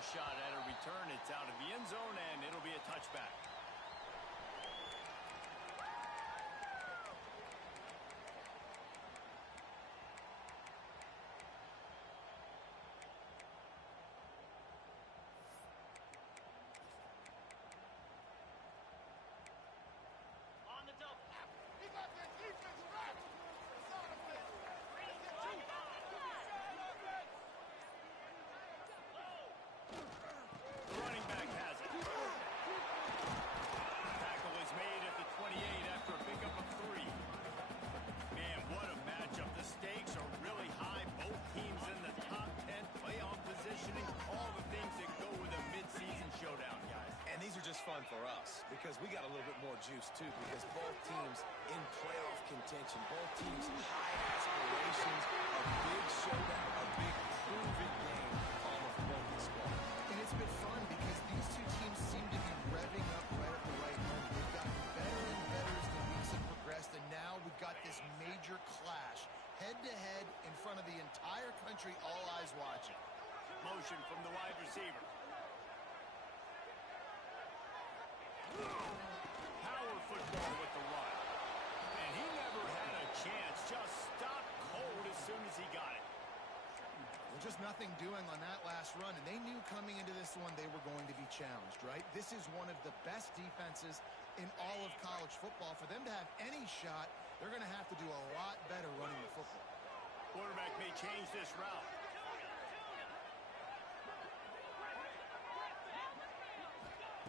shot at a return. It's out of the end zone, and it'll be a touchback. On the double. He got that defense back. It's on the field. The running back has it. Tackle is made at the 28 after a pickup of 3. Man, what a matchup. The stakes are really high. Both teams in the top 10, playoff positioning, all the things that go with a midseason showdown, guys. And these are just fun for us because we got a little bit more juice, too, because both teams in playoff contention, both teams high aspirations, a big showdown, a big proven game on for both these squads. And it's been fun because these two teams seem to be revving up right at the right moment. They've gotten better and better as the weeks have progressed, and now we've got this major clash, head-to-head in front of the entire country, all eyes watching. Motion from the wide receiver. Power football with the run. And he never had a chance. Just stopped cold as soon as he got it. Well, just nothing doing on that last run, and they knew coming into this one they were going to be challenged, right? This is one of the best defenses in all of college football. For them to have any shot, they're going to have to do a lot better running the football. Quarterback may change this route.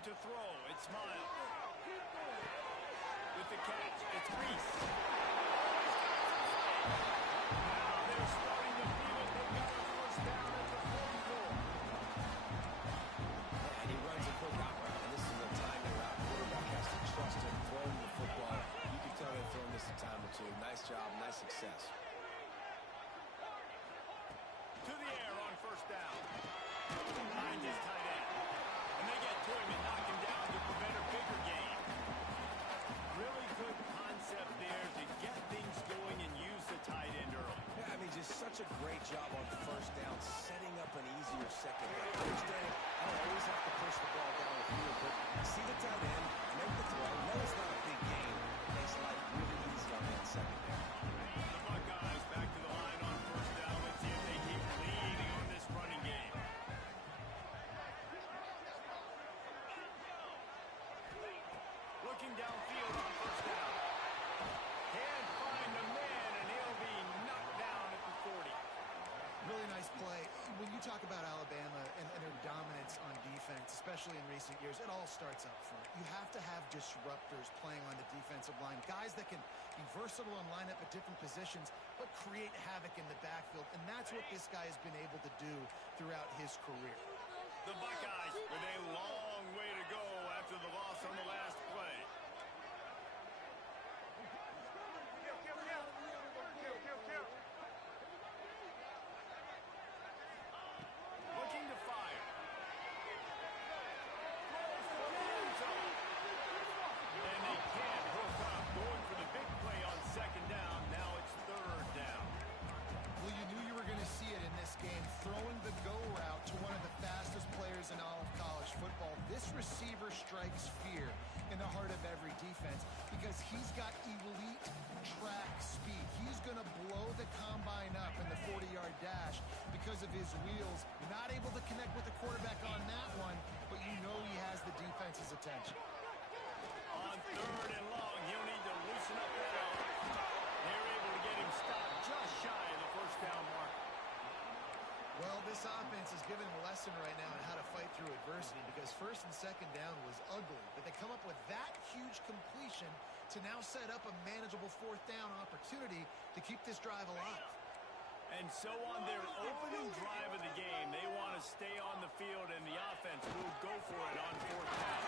To throw, it's Miles. With the catch, it's Reese. Now they're starting to feel it. They've got a first down at the 44. And he runs a quick out route, and this is a timing route. Quarterback has to trust him throwing the football. You can tell they've thrown this a time or two. Nice job, nice success. To the air on first down. Behind his tight end. And they get to him and knock him down to prevent a bigger gain. Really good concept there to get things going and use the tight end early. Yeah, I mean, just such a great job on first down, setting up an easier second down. I understand I don't always have to push the ball down the field, but see the tight end, make the throw. No, it's not a big gain. It makes life really easy on that second down. The Buckeyes back to the line on first down. Let's see if they keep leading on this running game. Looking downfield on first down. Can't find the man, and he'll be knocked down at the 40. Really nice play. When you talk about Alabama and their dominance on defense, especially in recent years, it all starts up front. You have to have disruptors playing on the defensive line, guys that can be versatile and line up at different positions, but create havoc in the backfield, and that's what this guy has been able to do throughout his career. The Buckeyes with a long way to go after the loss on the last play. Looking to fire. Throws for the end zone. And they can't hook up. Going for the big play on second down. Now it's third down. Well, you knew you were going to see it in this game, throwing the go route to one of the fastest players in all of college football. This receiver strikes fear in the heart of every defense because he's got elite track speed. He's going to blow the combine up in the 40-yard dash because of his wheels. Not able to connect with the quarterback on that one, but you know he has the defense's attention. On third and long, he'll need to loosen up that arm. They're able to get him stopped just shy of the first down mark. Well, this offense is giving a lesson right now on how to fight through adversity because first and second down was ugly, but they come up with that huge completion to now set up a manageable fourth down opportunity to keep this drive alive. And so on their opening drive of the game, they want to stay on the field, and the offense will go for it on fourth down.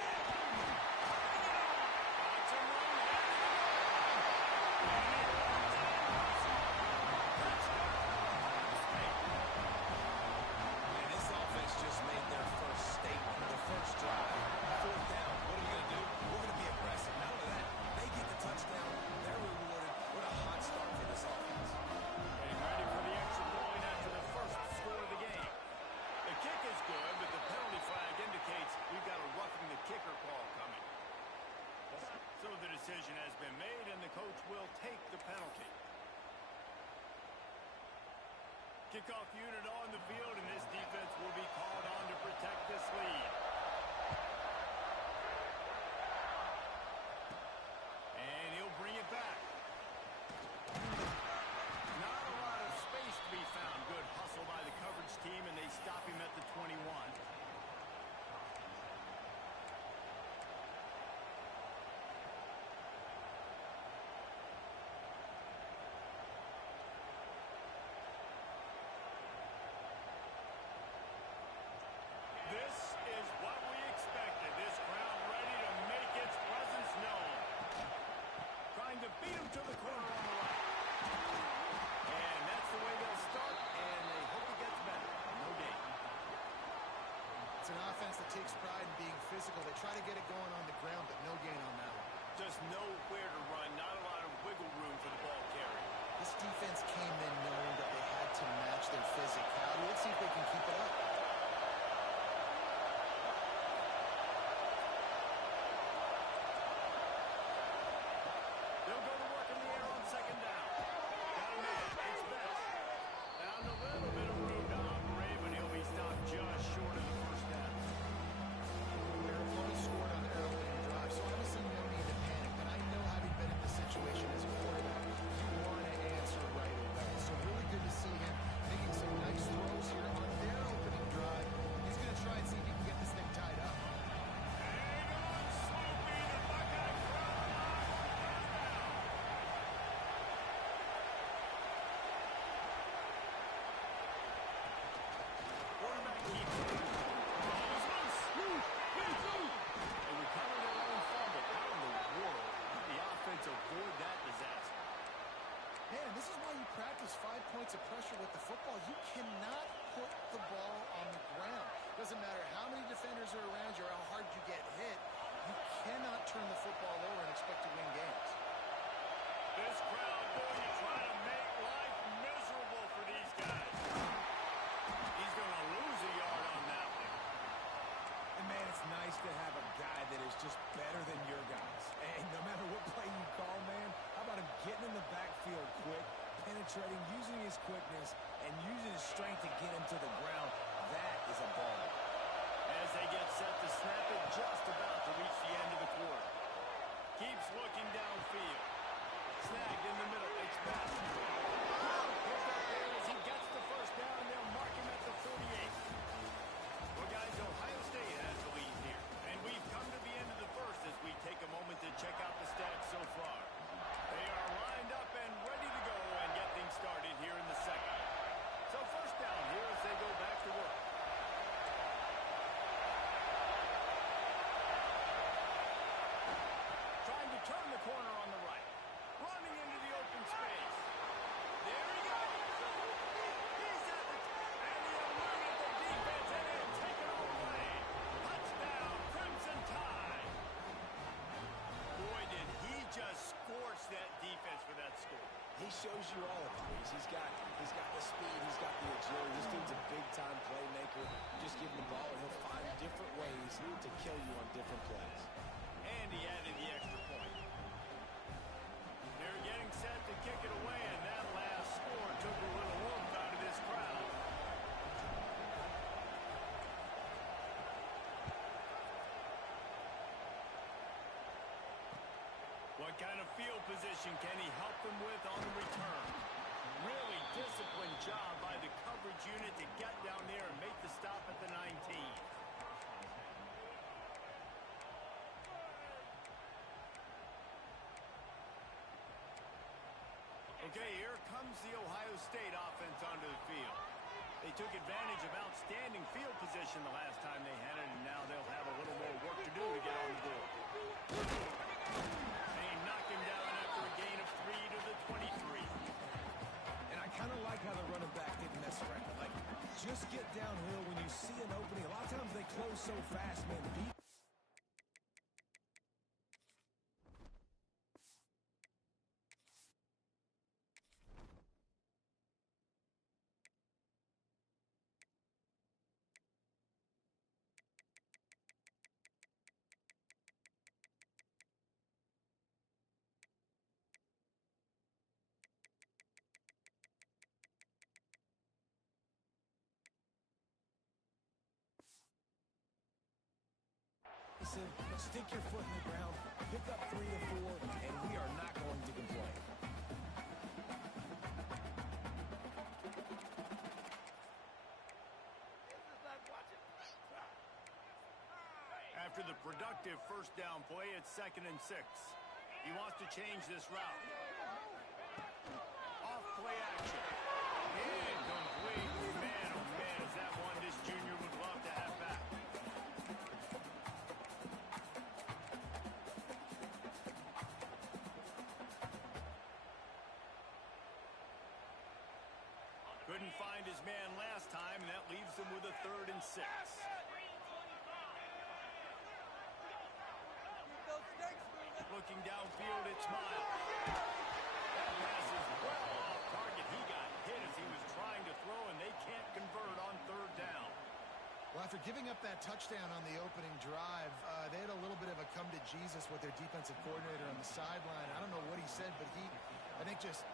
And this offense just made their first statement, the first drive. Fourth down, what are you going to do? We're going to be aggressive. Not only that, they get the touchdown. They're rewarded. What a hot start for this offense. Getting ready for the extra point after the first score of the game. The kick is good, but the penalty Kickoff unit on the field, and this defense will be called on to protect this lead. And he'll bring it back. Not a lot of space to be found. Good hustle by the coverage team, and they stop him at the 21. This is what we expected. This crowd ready to make its presence known. Trying to beat him to the corner on the right. And that's the way they'll start, and they hope it gets better. No gain. It's an offense that takes pride in being physical. They try to get it going on the ground, but no gain on that one. Just nowhere to run. Not a lot of wiggle room for the ball carrier. This defense came in knowing that they had to match their physicality. Let's see if they can keep it up. They'll go to work in the air on second down. Got a man. It's best. Found a little bit of room to operate, but he'll be stopped just short of the first down. Their opponent scored on their opening drive, so obviously no need to panic. But I know, having been in this situation as a quarterback, you want to answer right away. So really good to see him making some nice throws here on their opening drive. He's going to try and see if he can get this thing tied up. Hang on, Snoopy. The Buckeye crowd locks first down. Quarterback keeps it. Ball is loose. They recover their own fumble. How in the world did the offense avoid that disaster? Man, this is why you practice 5 points of pressure with the football. You cannot put the ball on the ground. Doesn't matter how many defenders are around you or how hard you get hit. You cannot turn the football over and expect to win games. This crowd going to try to make life miserable for these guys. He's going to lose a yard on that one. And man, it's nice to have a guy that is just better than your guys. And no matter what play you call, man, how about him getting in the backfield quick, penetrating, using his quickness, and using his strength to get him to the ground? That is a ball. As they get set to snap it, just about to reach the end of the quarter. Keeps looking downfield. Snagged in the middle. It's pass. Picked up there as he gets the first down. They'll mark him at the 48. Well, guys, Ohio State has the lead here. And we've come to the end of the first as we take a moment to check out the stats so far. They are lined up and ready to go and get things started here in the second. So first down here as they go back to work. Trying to turn the corner on the right. Running into the open space. There he goes. He's at the and he eluded the defense and he'll take it all away. Touchdown, Crimson Tide. Boy, did he just scorch that defense for that score. He shows you all of these. He's got the speed, he's got the agility. This dude's a big-time playmaker. Just give him the ball, and he'll find different ways to kill you on different plays. And he added the extra point. They're getting set to kick it away, and that last score took a little oomph out of this crowd. What kind of field position can he help them with on the return? Really disciplined job by the coverage unit to get down there and make the stop at the 19. Okay, here comes the Ohio State offense onto the field. They took advantage of outstanding field position the last time they had it, and now they'll have a little more work to do to get on the board. They knock him down after a gain of 3 to the 23. And I kind of like how the running back didn't mess around. Like, just get downhill when you see an opening. A lot of times they close so fast, man. Beat aggressive, stick your foot in the ground, pick up 3 to 4, and we are not going to complain. After the productive first down play, it's 2nd and 6. He wants to change this route. Off play action. Incomplete. Man, oh man, is that one this junior would love to have back. Couldn't find his man last time, and that leaves him with a 3rd and 6. Looking downfield, it's Miles. That pass is well off target. He got hit as he was trying to throw, and they can't convert on 3rd down. Well, after giving up that touchdown on the opening drive, they had a little bit of a come to Jesus with their defensive coordinator on the sideline. I don't know what he said, but he, I think, just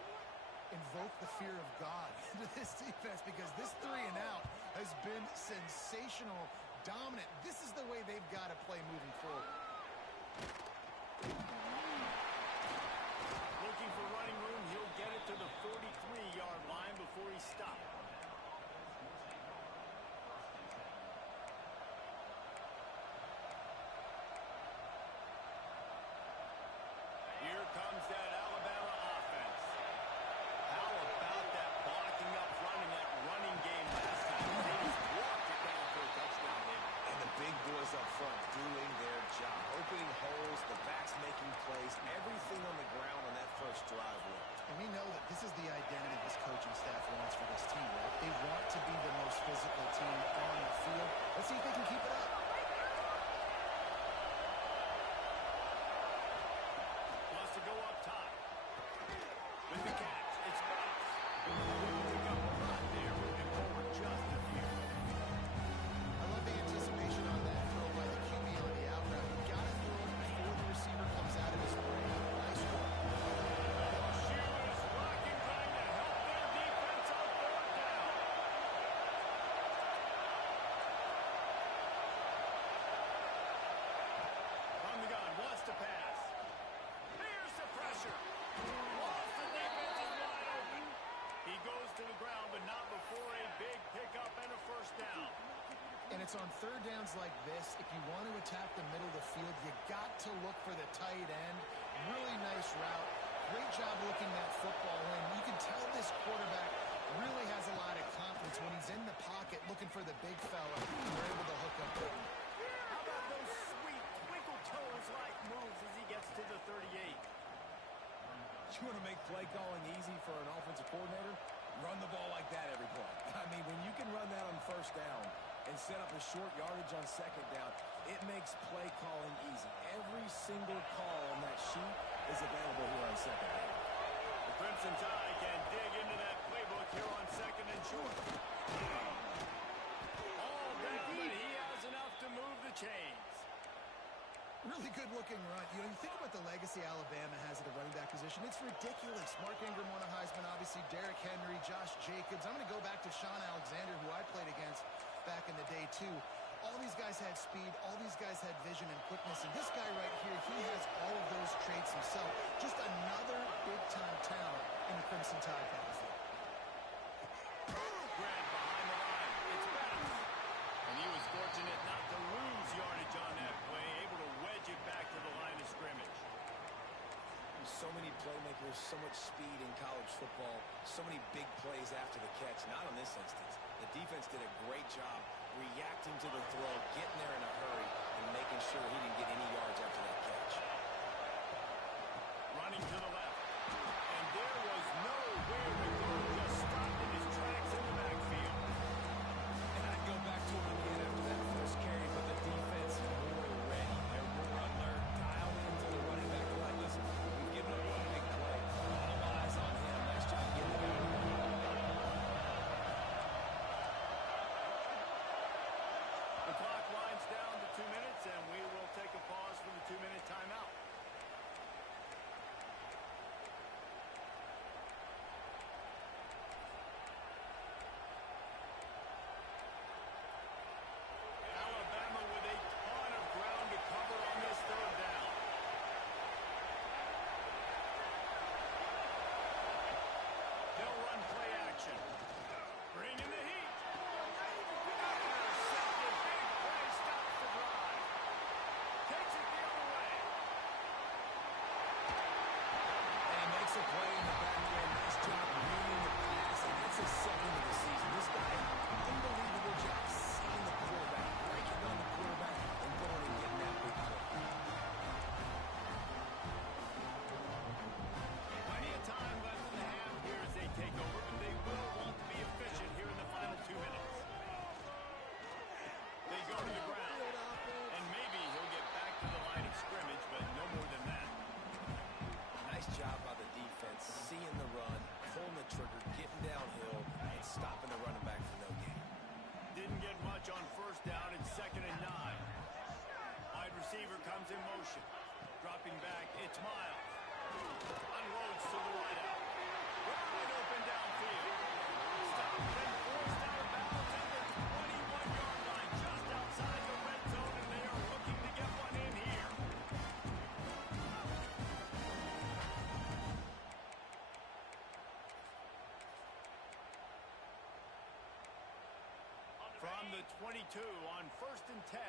invoked the fear of God into this defense, because this 3 and out has been sensational, dominant. This is the way they've got to play moving forward. Looking for running room, he'll get it to the 43-yard line before he stopped. Here comes that Alabama offense. How about that blocking up front in that running game last time? They just walked it down for a touchdown there. And the big boys up front doing their job, opening holes, the backs making plays, everything on the ground on that first drive worked. And we know that this is the identity this coaching staff wants for this team, right? They want to be the most physical team on the field. Let's see if they can keep it up. Wants to go up top. With the catch, it's Miles. Pick up a lot there, moving forward just a few. I love the anticipation on that throw by the QB on the out route. You got to throw it before the receiver comes out of his brain. Nice one. LSU is rocking, trying to help their defense on 3rd down. From the gun, wants to pass. Here's the pressure. Lost the defense is wide open. He goes to the ground, but not before a big pickup and a 1st down. And it's on 3rd downs like this. If you want to attack the middle of the field, you got to look for the tight end. Really nice route. Great job looking that football in. You can tell this quarterback really has a lot of confidence when he's in the pocket looking for the big fella. They're able to hook up with him. How about those sweet twinkle toes-like moves as he gets to the 38? You want to make play calling easy for an offensive coordinator? Run the ball like that every play. I mean, when you can run that on 1st down and set up a short yardage on 2nd down, it makes play calling easy. Every single call on that sheet is available here on 2nd down. The Crimson Tide can dig into that playbook here on 2nd and short. All down, but he has enough to move the chains. Really good looking run. You know, you think about the legacy Alabama has at the running back position. It's ridiculous. Mark Ingram won a Heisman, obviously Derrick Henry, Josh Jacobs. I'm going to go back to Sean Alexander, who I played against back in the day too. All these guys had speed. All these guys had vision and quickness. And this guy right here, he has all of those traits himself. Just another big-time talent in the Crimson Tide backfield. Grant behind the line. It's Bass. And he was fortunate not to lose yardage on that play, able to wedge it back to the line of scrimmage. So many playmakers, so much speed in college football, so many big plays after the catch. Not on this instance. The defense did a great job reacting to the throw, getting there in a hurry, and making sure he didn't get any yards after that catch. Running to the left. And there was nowhere to go. Just stopped in his tracks in the backfield. And I'd go back to him again after that first carry, but the defense more ready. They're more alert, dialed into the running back. Like, listen, we've given up one big play. All eyes on him. Nice job getting it out. The clock winds down to 2 minutes, and we will take a pause for the 2-minute timeout. Alabama with a ton of ground to cover trigger, getting downhill, and stopping the running back for no gain. Didn't get much on first down. It's 2nd and 9. Wide receiver comes in motion. Dropping back, it's Miles. Unloads to the right out. Wide open downfield. Stopped and forced out of bounds at the 21-yard line, just outside the red zone, and they are looking to get one in here. From the 22 on 1st and 10.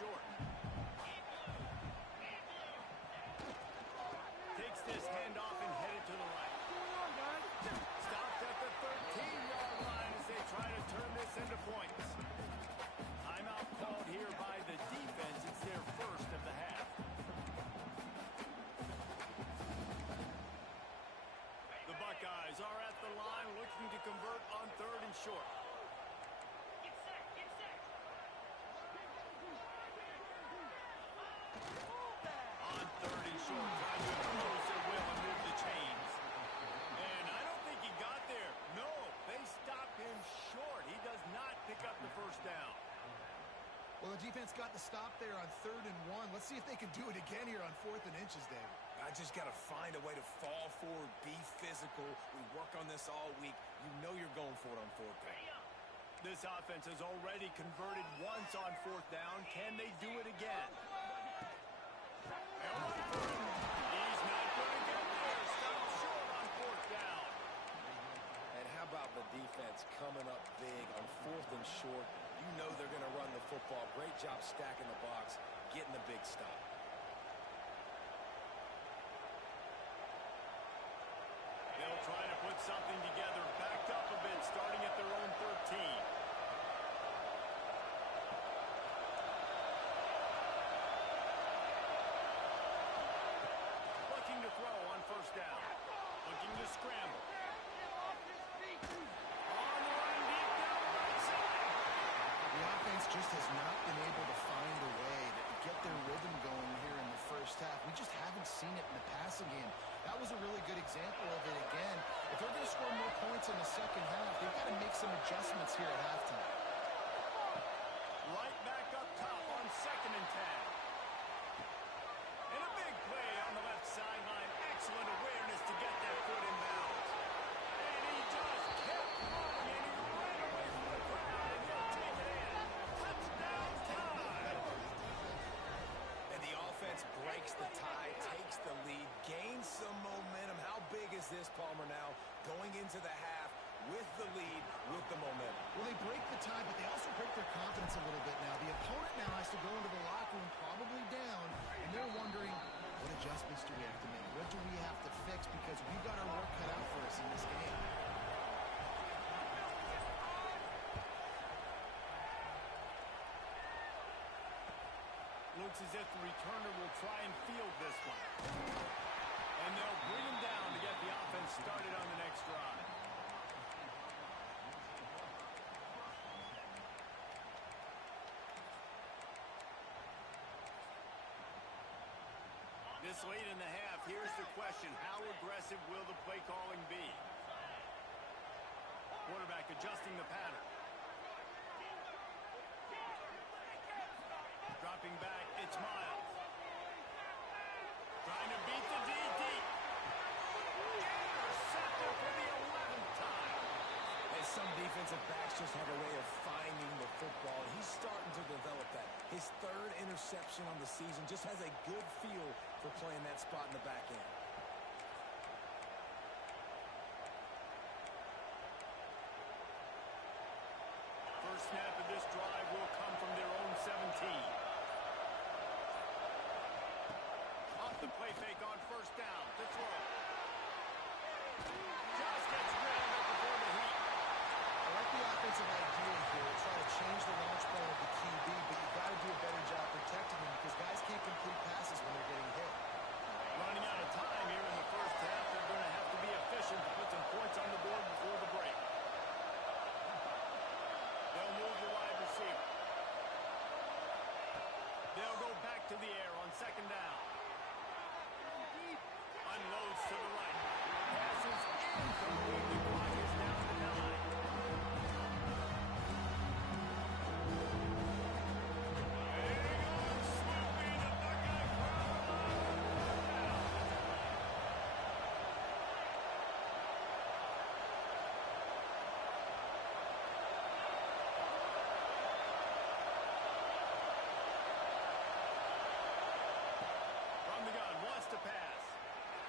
Short. Takes this handoff and headed to the right. Stopped at the 13-yard line as they try to turn this into points. Timeout called here by the defense. It's their first of the half. The Buckeyes are at the line looking to convert on 3rd and short. Well, the defense got the stop there on 3rd and 1. Let's see if they can do it again here on 4th and inches, Dave. I just got to find a way to fall forward, be physical. We work on this all week. You know you're going for it on 4th down. This offense has already converted once on 4th down. Can they do it again? He's not going to get there. Stopped short on 4th down. And how about the defense coming up big on 4th and short? You know they're going to run the football. Great job stacking the box, getting the big stop. They'll try to put something together, backed up a bit, starting at their own 13. Looking to throw on 1st down. Looking to scramble. Just has not been able to find a way to get their rhythm going here in the first half. We just haven't seen it in the passing game. That was a really good example of it again. If they're going to score more points in the second half, they've got to make some adjustments here at halftime. Right back up top on 2nd and 10. And a big play on the left sideline. Excellent awareness to get that foot in bounds. And he just kept running, and he ran away from the crowd, and he'll take it in. Touchdown time! And the offense breaks the tie, takes the lead, gains some momentum. How big is this, Palmer, now? Going into the half with the lead, with the momentum. Well, they break the tie, but they also break their confidence a little bit now. The opponent now has to go into the locker room probably down, and they're wondering, what adjustments do we have to make? What do we have to fix? Because we've got our work cut out for us in this game. Looks as if the returner will try and field this one. And they'll bring him down to get the offense started on the next drive. This late in the half, here's the question. How aggressive will the play calling be? Quarterback adjusting the pattern. Dropping back, it's Miles. Trying to beat the DD. Intercepted for the 11th time. And some defensive backs just have a way of finding the football. He's starting to develop that. His 3rd interception on the season, just has a good feel for playing that spot in the back end. First snap of this drive will come from their own 17. Off the play fake on 1st down to throw. Just gets rid of it before the heat. I like the offensive idea here. Try to change the launch point of the QB, but you've got to do a better job protecting him because guys can't complete passes when they're getting hit. Running out of time here to the air on second down. Unloads to the right. Passes incomplete. The clock is down to 9.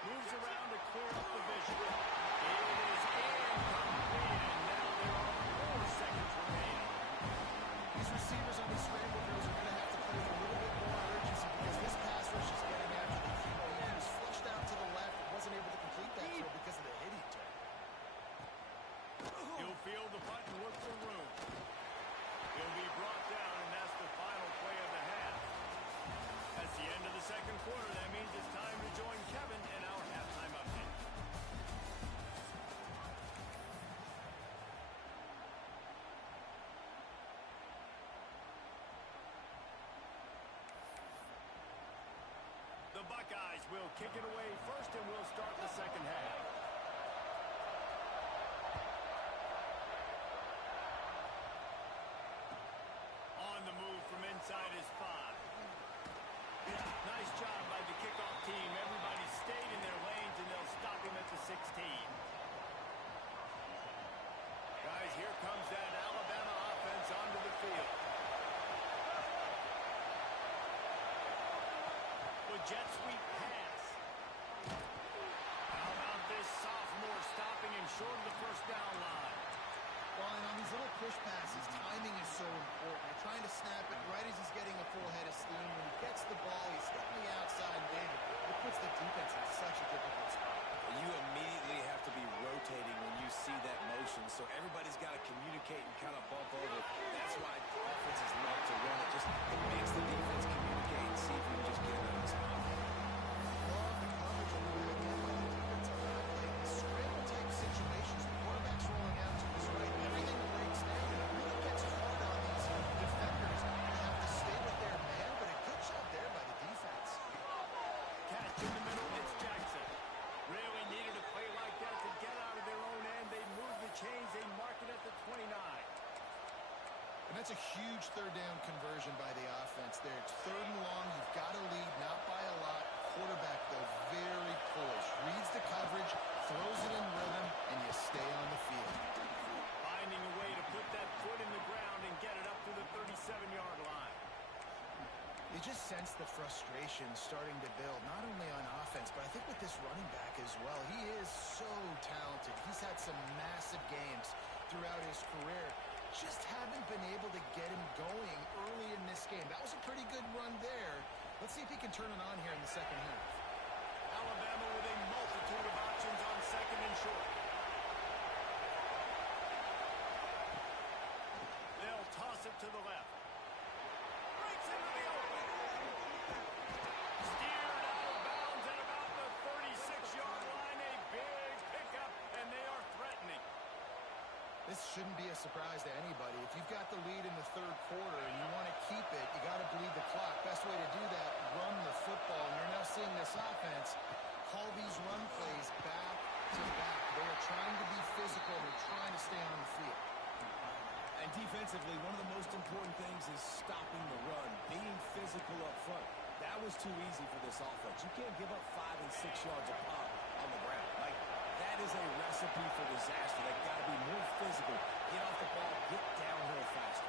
Moves around to clear up the vision. It is incomplete, and now there are 4 seconds remaining. These receivers on these scramble drills are going to have to play with a little bit more urgency because this pass rush is getting after the QB. He was flushed out to the left and wasn't able to complete that throw because of the hit he took. He'll field the punt and look for room. He'll be brought down, and that's the final play of the half. That's the end of the second quarter. That means it's time to join Kevin in our halftime update. The Buckeyes will kick it away first, and we'll start the second half. On the move from inside is 5. Nice job by the kickoff team. Everybody stayed in their lanes, and they'll stop him at the 16. Guys, here comes that Alabama offense onto the field. With jet sweep pass. How about this sophomore stopping him short of the first down line? Well, and on these little push passes, timing is so important. You're trying to snap it right as he's getting a full head of steam. When he gets the ball, he's stepping the outside in. It puts the defense in such a difficult spot. You immediately have to be rotating when you see that motion, so everybody's got to communicate and kind of bump over. That's why offenses love to run it. Just it makes the defense communicate and see if you can just get it out of his mouth. Love the coverage on the again by the defense on that play. The scramble-type situations, the quarterback's rolling out to his right. Everything breaks down, and it really gets hard on these defenders to have to stay with their man, but a good job there by the defense. Catch in the middle, it's Jackson. Really needed a play like that to get out of their own end. They move the chains, they mark it at the 29. And that's a huge third down conversion by the offense there. It's 3rd and long. You've got to lead, not by a lot. Quarterback, though, very poised. Reads the coverage, throws it in rhythm, and you stay on the field. Finding a way to put that foot in the ground and get it up to the 37-yard line. You just sense the frustration starting to build, not only on offense, but I think with this running back as well. He is so talented. He's had some massive games throughout his career. Just haven't been able to get him going early in this game. That was a pretty good run there. Let's see if he can turn it on here in the second half. Alabama with a multitude of options on second and short. They'll toss it to the left. Breaks into the open. Steered out of bounds at about the 36-yard line. A big pickup, and they are threatening. This shouldn't be a surprise to anybody. If you've got the lead in the third quarter and you want to keep it, you got to bleed the clock. Best way to do that, run the football. And you're now seeing this offense call these run plays back to back. They are trying to be physical. They're trying to stay on the field. And defensively, one of the most important things is stopping the run, being physical up front. That was too easy for this offense. You can't give up 5 and 6 yards a pop on the ground. Like, that is a recipe for disaster. They've got to be more physical, get off the ball, get downhill faster.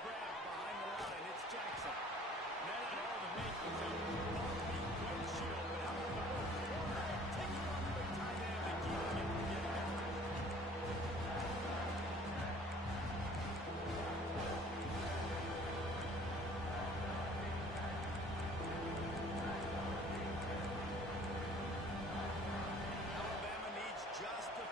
Grab behind the line. It's Jackson. Not at all the makings of ball-beat windshield, but how about the rope? Taking off the tight end and keeping it from getting out. Alabama needs just a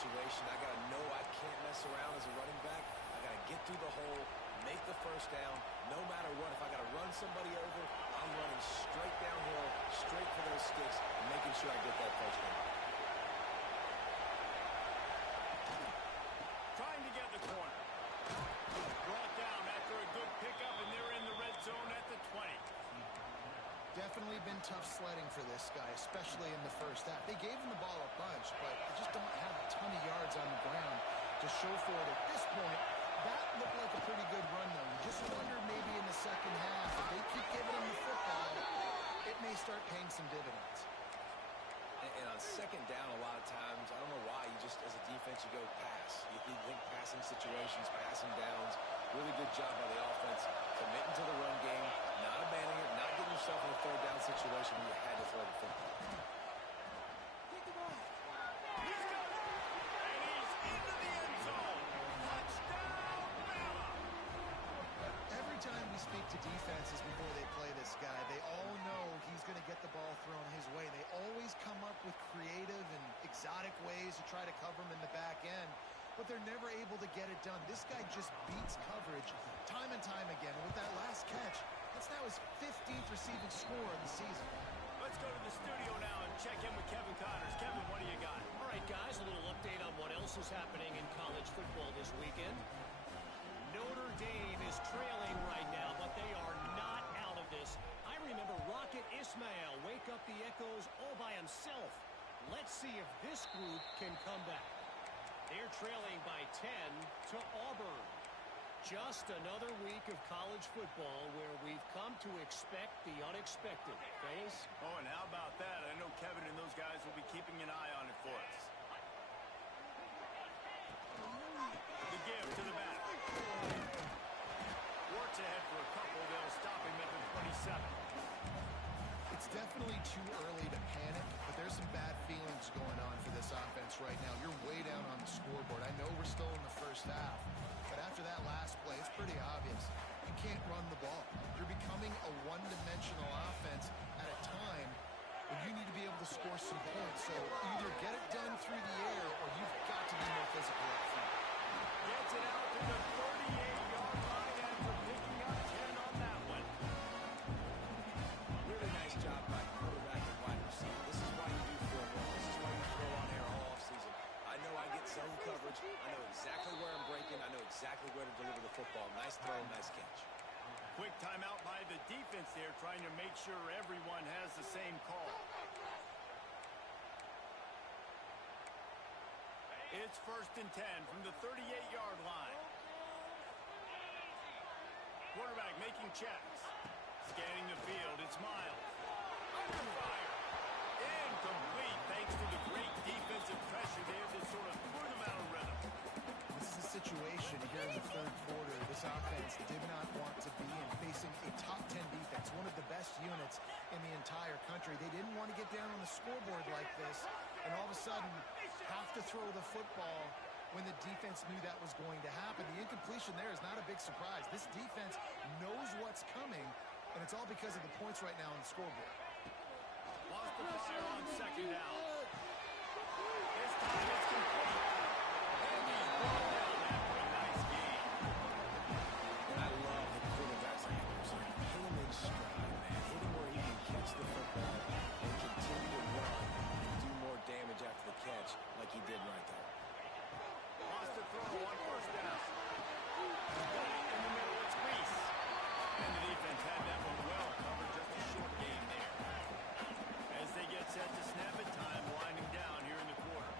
situation. I got to know I can't mess around as a running back. I got to get through the hole, make the first down. No matter what, if I got to run somebody over, I'm running straight downhill, straight for those sticks, and making sure I get that first down. Trying to get the corner. Brought down after a good pickup, and they're in the red zone at the 20. Definitely been tough sledding for this guy, especially in the first half. They gave him the ball a bunch, but they just don't have a ton of yards on the ground to show for it at this point. That looked like a pretty good run, though. You just wonder maybe in the second half, if they keep giving him the football, it may start paying some dividends. And on second down, a lot of times, I don't know why, you just, as a defense, you go pass. You think passing situations, passing downs. Really good job by the offense, committing to the run game, not abandoning it, not getting yourself in a third down situation where you had to throw the football. He's got it. And he's into the end zone. Touchdown, Bama. Every time we speak to defenses before they play this guy, they all know he's going to get the ball thrown his way. They always come up with creative and exotic ways to try to cover him in the back end, but they're never able to get it done. This guy just beats coverage time and time again. And with that last catch, that's now his 15th receiving score of the season. Let's go to the studio now and check in with Kevin Connors. Kevin, what do you got? All right, guys, a little update on what else is happening in college football this weekend. Notre Dame is trailing right now, but they are not out of this. I remember Rocket Ismail wake up the echoes all by himself. Let's see if this group can come back. They're trailing by 10 to Auburn. Just another week of college football where we've come to expect the unexpected. Fellas? Oh, and how about that? I know Kevin and those guys will be keeping an eye on it for us. The give to the back. Warts ahead for a couple. They'll stop him at the 27. It's definitely too early to panic, but there's some bad feelings going on for this offense right now. You're way down on the scoreboard. I know we're still in the first half, but after that last play, it's pretty obvious. You can't run the ball. You're becoming a one-dimensional offense at a time when you need to be able to score some points. So either get it done through the air or you've got to be more physical up front. Gets it out to the 38-yard line after picking up 10 on that one. Really nice job by quarterback and wide receiver. This is why you do 4-1. This is why you throw on air all offseason. I know I get zone coverage. I know exactly where I'm breaking. I know exactly where to deliver the football. Nice throw, nice catch. Quick timeout by the defense there, trying to make sure everyone has the same call. It's 1st and 10 from the 38-yard line. Quarterback making checks. Scanning the field, it's Miles. Under fire. Incomplete thanks to the great defensive pressure there that sort of threw them out of rhythm. This is a situation here in the third quarter this offense did not want to be in, facing a top 10 defense, one of the best units in the entire country. They didn't want to get down on the scoreboard like this, and all of a sudden have to throw the football when the defense knew that was going to happen. The incompletion there is not a big surprise. This defense knows what's coming, and it's all because of the points right now on the scoreboard. Lost the fire on second down. This time it's complete. And he's brought down after a nice game. I love the quarterback's angles. Hit him in stride, man. Hit him where he can catch the football and continue to run and do more damage after the catch like he did right there. Lost the throw on 1st down. Got it in the middle. It's Reese. And the defense had that one well covered. Just a short game there. As they get set to snap it, time winding down here in the quarter.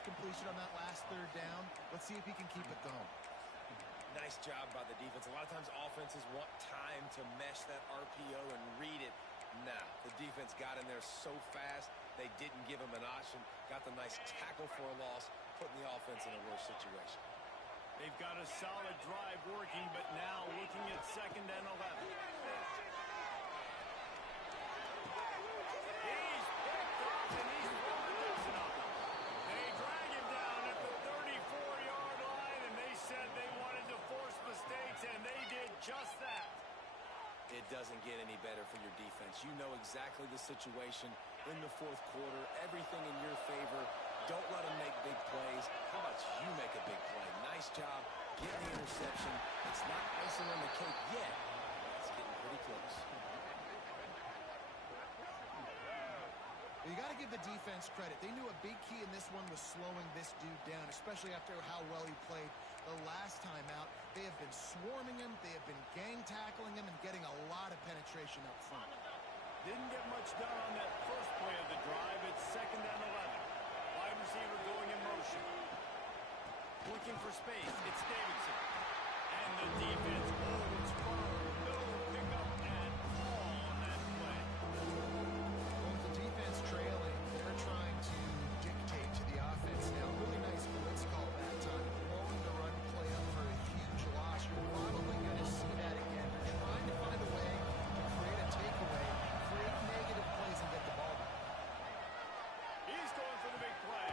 nice completion on that last third down. Let's see if he can keep it going. Nice job by the defense. A lot of times offenses want time to mesh that RPO and read it. Nah, the defense got in there so fast, they didn't give him an option. Got the nice tackle for a loss, putting the offense in a worse situation. They've got a solid drive working, but now looking at 2nd and 11. He's picked off, and he's thrown a dozen of them. They drag him down at the 34-yard line, and they said they wanted to force mistakes, and they did just that. It doesn't get any better for your defense. You know exactly the situation in the 4th quarter. Everything in your favor. Don't let them make big plays. How about you make a big play? Nice job getting the interception. It's not icing on the cake yet. It's getting pretty close. You got to give the defense credit. They knew a big key in this one was slowing this dude down, especially after how well he played the last time out. They have been swarming him. They have been gang tackling him and getting a lot of penetration up front. Didn't get much done on that first play of the drive. It's 2nd and 11. Wide receiver going in motion. Looking for space. It's Davidson. And the defense holds firm. No pickup at all on that play. Well, with the defense trailing, they're trying to dictate to the offense now. Really nice blitz call that time. Blowing the run play up for a huge loss. You're probably going to see that again. They're trying to find a way to create a takeaway, create negative plays, and get the ball back. He's going for the big play.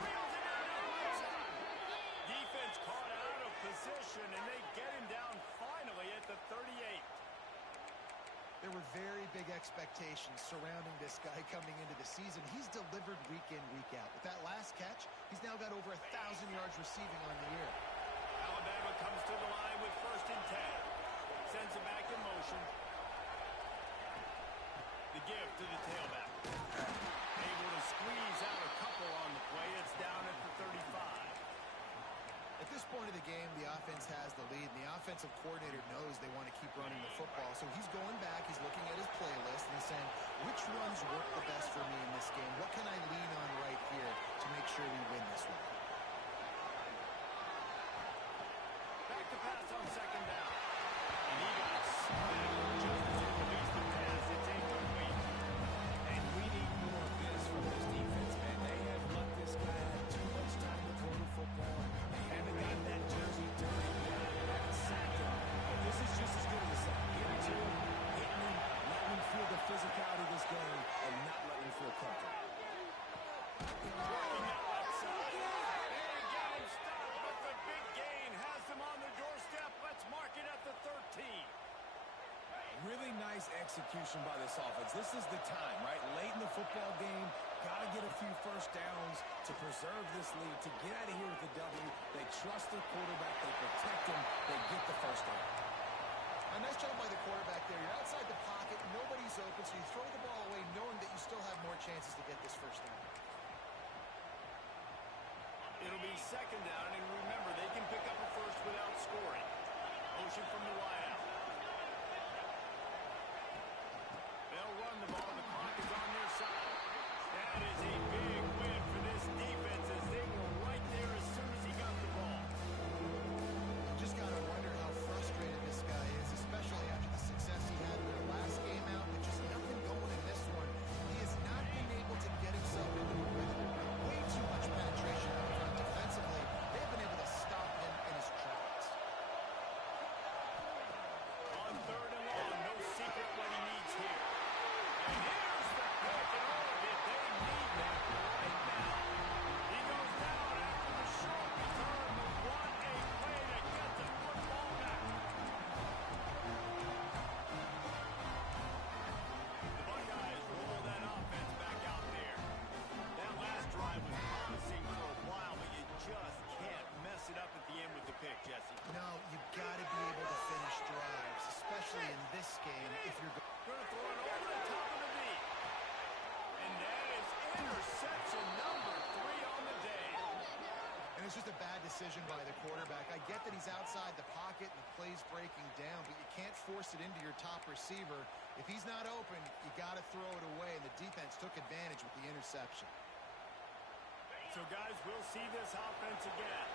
Reels him out on the right side. Defense caught out of position, and they get him down finally at the 38. There were very big expectations surrounding this guy coming into the season. He's delivered week in, week out. With that last catch, he's now got over 1,000 yards receiving on the year. Alabama comes to the line with 1st and 10. Sends it back in motion. The give to the tailback. Able to squeeze out a couple on the play. It's down at the 35. At this point of the game, the offense has the lead, and the offensive coordinator knows they want to keep running the football. So he's going back, he's looking at his playlist, and he's saying, which runs work the best for me in this game? What can I lean on right here to make sure we win this one? Back to pass on 2nd down. And he got smacked just as he released the pass. It's incomplete. And we need more of this from this defense, man. They have let this guy have too much time to throw the football. They haven't gotten that jersey dirty. They haven't sacked him. But this is just as good as a sack. Get it to him, hitting him, letting him feel the physicality of this game, and not letting him feel comfortable. Working that left side. They got him stopped, but the big gain has them on the doorstep. Let's mark it at the 13. Really nice execution by this offense. This is the time, right? Late in the football game, got to get a few first downs to preserve this lead, to get out of here with the W. They trust their quarterback. They protect him. They get the first down. A nice job by the quarterback there. You're outside the pocket, nobody's open, so you throw the ball away knowing that you still have more chances to get this first down. It'll be 2nd down, and remember, they can pick up a first without scoring. Motion from the wideout. They'll run the ball. The clock is on their side. That is a big win for this defense as they were right there as soon as he got the ball. Just got to wonder how frustrated this guy is, especially after the success he had in their last game out, but just nothing going in this one. He has not been able to get himself into a rhythm. Way too much penetration up front defensively. They've been able to stop him in his tracks. On 3rd and long, no secret what he needs here. And here's the pick, and all of it. They need that right now. He goes down after the short return, but what a way to get the football back. The Buckeyes roll that offense back out there. That last drive was promising for a while, but you just can't mess it up at the end with the pick, Jesse. No, you've got to be able to finish drives, especially in this game if you're going. Going to throw it over the top of the knee. And that is interception number 3 on the day. And it's just a bad decision by the quarterback. I get that he's outside the pocket and the play's breaking down, but you can't force it into your top receiver. If he's not open, you got to throw it away, and the defense took advantage with the interception. So, guys, we'll see this offense again.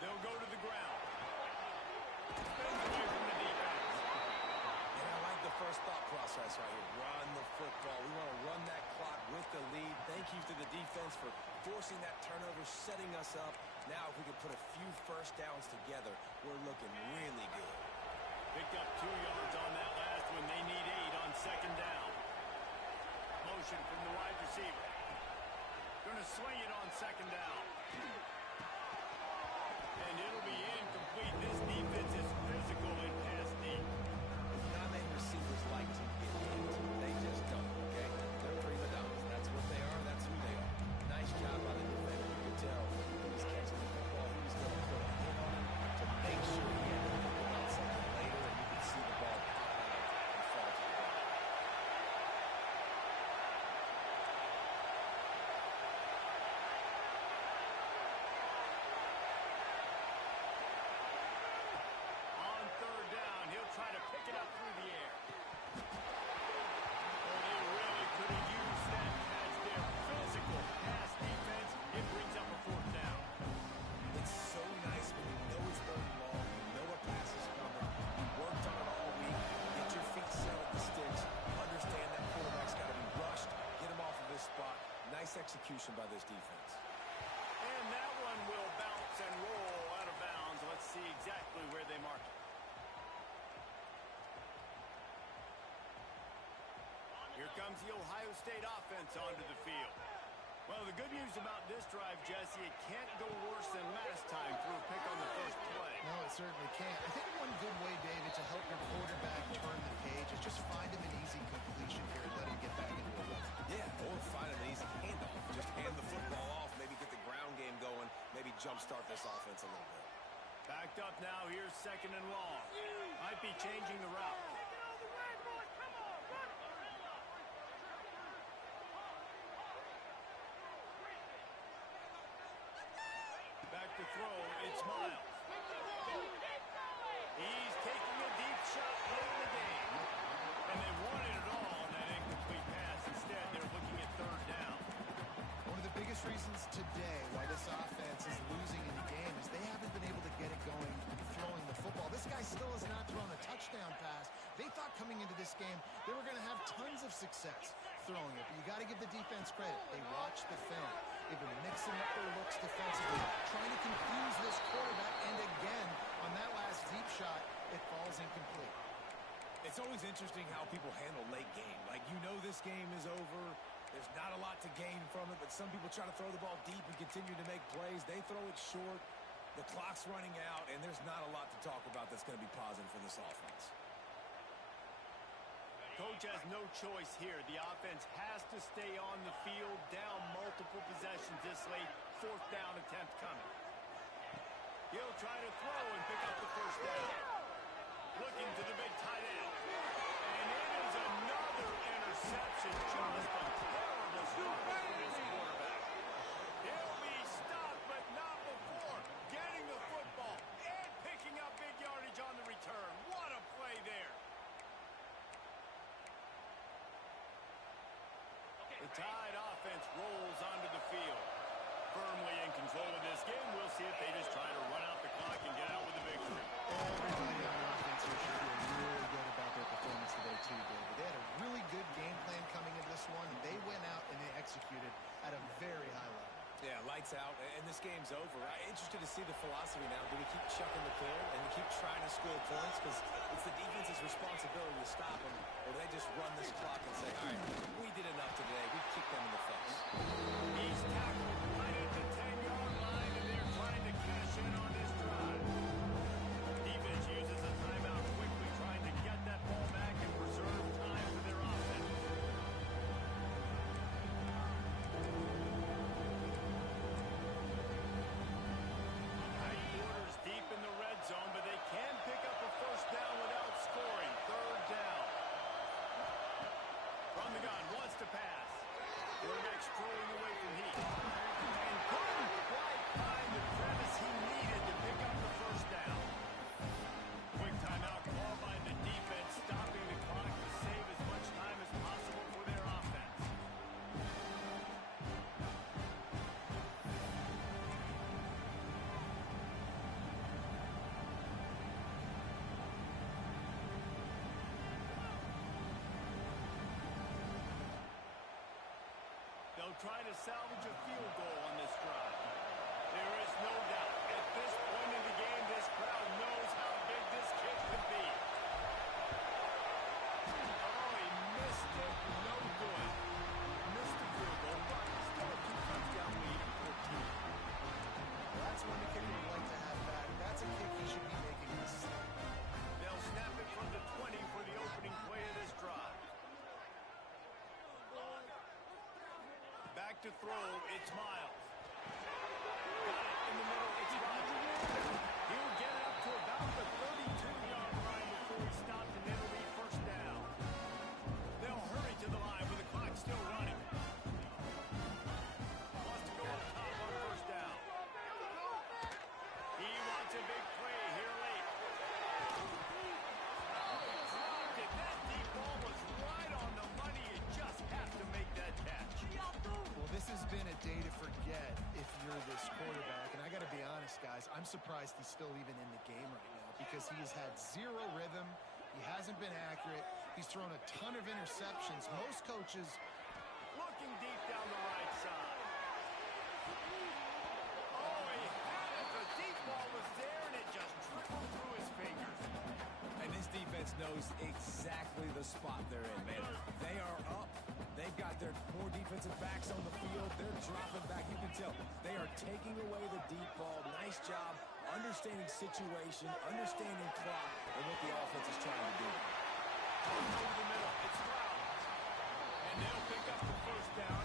They'll go to the ground. Spins away from the defense. And I like the first thought process right here. Run the football. We want to run that clock with the lead. Thank you to the defense for forcing that turnover, setting us up. Now, if we can put a few first downs together, we're looking really good. Picked up 2 yards on that last one. They need 8 on second down. Motion from the wide receiver. Going to swing it on second down. And it'll be incomplete. This defense is physical in pass deep. Non-name receivers like to get hit. They just don't, okay? They're prima donnas. That's what they are. That's who they are. Nice job by the defender. You could tell he was catching the football. He was going to put a hit on him to make sure he had to think about something later, and you could see the ball pop out and fall to the ground. On third down, he'll try to pick it up through the air. Oh, they really could have used that catch there. Physical pass defense. It brings up a fourth down. It's so nice when you know it's third and long, you know a pass is coming, you worked on it all week, get your feet set at the sticks, understand that quarterback's got to be rushed, get him off of his spot. Nice execution by this defense. And that one will bounce and roll out of bounds. Let's see exactly where they mark it. Here comes the Ohio State offense onto the field. Well, the good news about this drive, Jesse, it can't go worse than last time through a pick on the first play. No, it certainly can't. I think one good way, David, to help your quarterback turn the page is just find him an easy completion here and let him get back into a rhythm. Yeah, or find an easy handoff. Just hand the football off, maybe get the ground game going, maybe jumpstart this offense a little bit. Backed up now, here's second and long. Might be changing the route. Back to throw, it's Miles. He's taking a deep shot late in the game. And they wanted it all on that incomplete pass. Instead, they're looking at third down. One of the biggest reasons today why this offense is losing in the game is they haven't been able to get it going throwing the football. This guy still has not thrown a touchdown pass. They thought coming into this game they were going to have tons of success throwing it, but you got to give the defense credit. They watched the film. They've been mixing up their looks defensively, trying to confuse this quarterback, and again, on that last deep shot, it falls incomplete. It's always interesting how people handle late game. Like, you know this game is over. There's not a lot to gain from it, but some people try to throw the ball deep and continue to make plays. They throw it short. The clock's running out, and there's not a lot to talk about that's going to be positive for this offense. Coach has no choice here. The offense has to stay on the field, down multiple possessions this late. Fourth down attempt coming. He'll try to throw and pick up the first down. Looking to the big tight end. And it is another interception. Just a terrible start for this quarterback. He'll be stopped, but not before getting the football and picking up big yardage on the return. What a play there. The Tide offense rolls onto the field. Firmly in control of this game. We'll see if they just try to run out the clock and get out with the victory. Everybody on offense here should feel really good about their performance today, too, David. They had a really good game plan coming into this one, and they went out and they executed at a very high level. Yeah, lights out, and this game's over. I'm interested to see the philosophy now. Do we keep chucking the pill and we keep trying to score points? Because it's the defense's responsibility to stop them, or they just run this clock and say, all right, we did enough today. We kicked them in the face. He's tackled right at the 10-yard line, and they're trying to cash in on this drive. Defense uses a timeout quickly, trying to get that ball back and preserve time for their offense. Quarters deep in the red zone, but they can pick up a first down without scoring. Third down. From the gun, wants to pass. Quarterback strolling away from Heath. And couldn't quite find the crevice he needed to They'll try to salvage a field goal on this drive. There is no doubt. At this point in the game, this crowd knows how big this kid could be. Oh, he missed it. No good. Missed the field goal, but still a 2-touchdown lead at 14. Well, that's one the kicker would like to have back. That's a kick he should be making this season. They'll snap it from the 20 for the opening play of this drive. Back to throw, it's Miles. Got it in the middle, it's Rodgers. He'll get it up to about the 32-yard line before he stopped, and it'll be first down. They'll hurry to the line with the clock still running. Wants to go up top on first down. He wants a big play here late. That deep ball was right on the money. You just have to make that catch. Well, this has been a day to forget if you're this quarterback. And I got to be honest, guys, I'm surprised he's still even in the game right now because he has had zero rhythm. He hasn't been accurate. He's thrown a ton of interceptions. Most coaches... Looking deep down the right side. Oh, he had it. The deep ball was there, and it just trickled through his fingers. And this defense knows exactly the spot they're in, man. They are up. They've got their 4 defensive backs on the field. They're dropping back. You can tell they are taking away the deep ball. Nice job understanding situation, understanding clock, and what the offense is trying to do. Over the middle, it's Stroud. And they'll pick up the first down.